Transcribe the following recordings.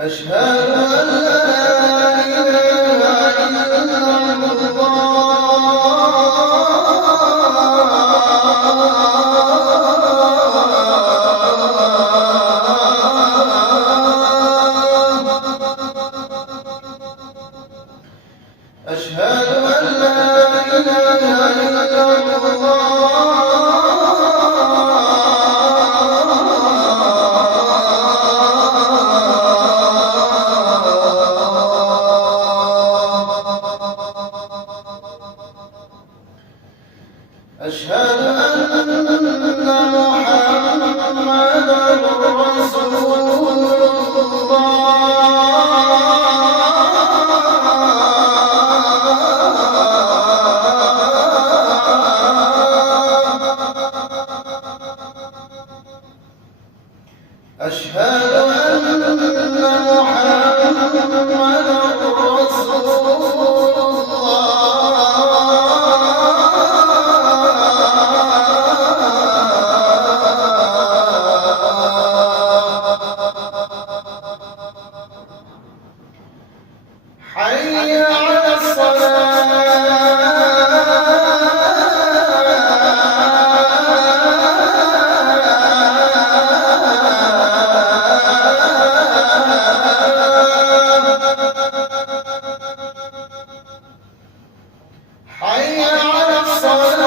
أشهد أن لا إله إلا الله. أشهد أن لا إله إلا الله. أشهد أن محمدًا رسول الله. أشهد أن محمدًا رسول الله. حي على الصلاة. حي على الصلاة.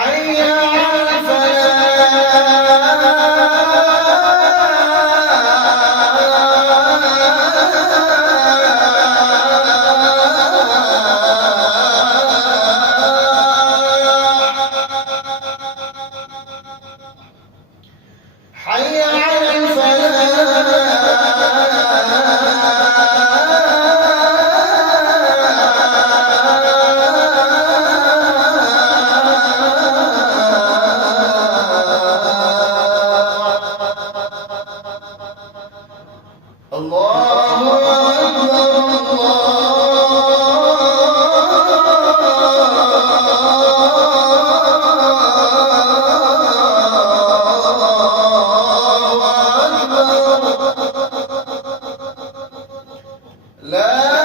حي على الفلاح. حي على الفلاح. الله أكبر. الله أكبر. لا